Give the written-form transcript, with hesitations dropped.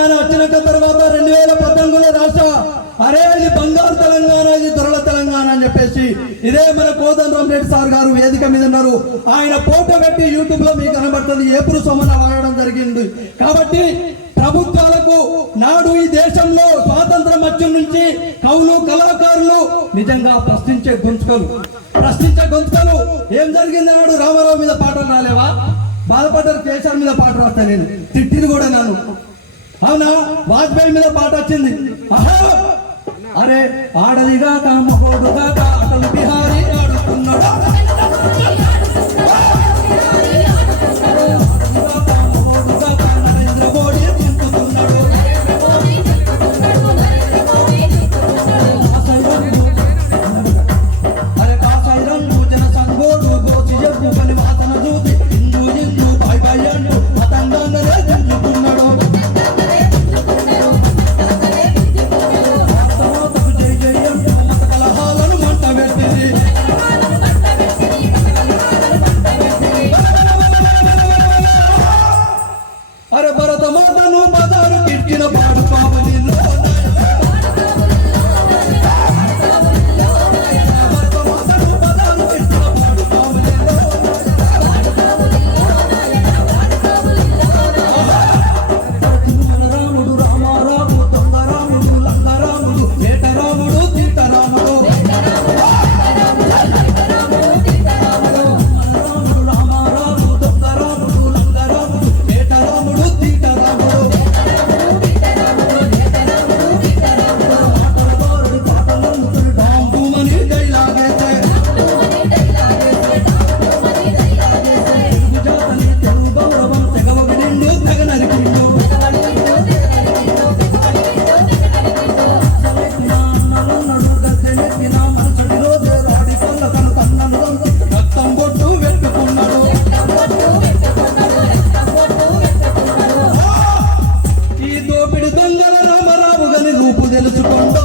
తెలంగాణ వచ్చిన తర్వాత 2014లో రాష్ట్ర అరే ఇది బంగారు తెలంగాణ, ఇది దొరల తెలంగాణ అని చెప్పేసి ఇదే మన కోదండరామ్ రెడ్డి సార్ గారు వేదిక మీద ఉన్నారు. ఆయన ఫోటో పెట్టి యూట్యూబ్ లో మీకు కనబడుతుంది. ఏప్రిల్ సోమన వాడడం జరిగింది. కాబట్టి ప్రభుత్వాలకు నాడు ఈ దేశంలో స్వాతంత్రం వచ్చి నుంచి కవులు కళాకారులు నిజంగా ప్రశ్నించే గొంతుకలు ఏం జరిగింది నాడు? రామారావు మీద పాటలు రాలేవా? బాధపడ్డారు. కేసీఆర్ మీద పాట రాస్తా నేను, తిట్టింది కూడా నన్ను. అవునా? వాజ్పేయి మీద పాట వచ్చింది. అరే ఆడలిగా కామహోడుగా అటల్ బిహారీ ఆడుతున్నాడు. నరేంద్ర మోడీ తింటున్నాడు. అరే కాసాయి రంగు జన సంగోడు గోచి ఎప్పు పని వాసన చూసి హిందూ హిందూ బాయ్ బాయ్ అంటూ మతంగానే తింటున్నాడు. అరే భరత మాతను బజారు కిట్కిన పాడు కావలిలో రాముడు రామారాము దొంగరాముడు లంగరాముడు ఏటరాముడు తీటరాముడు రామారాము దొంగరాముడు లంగరాముడు ఏటరాముడు తీటరాముడు డాంబుమని డైలాగేసే జాతని తెలుగు గౌరవం తెగవగి నిండు తెగ నరికిండు. నన్ను గద్దెనెక్కిన మనుషుడి రోజే రాడి పళ్ళ తను తన్నను రక్తం బొట్టు పెట్టుకున్నాడు. ఈ దోపిడి దొంగల రామరావు గని రూపు తెలుసుకోండు.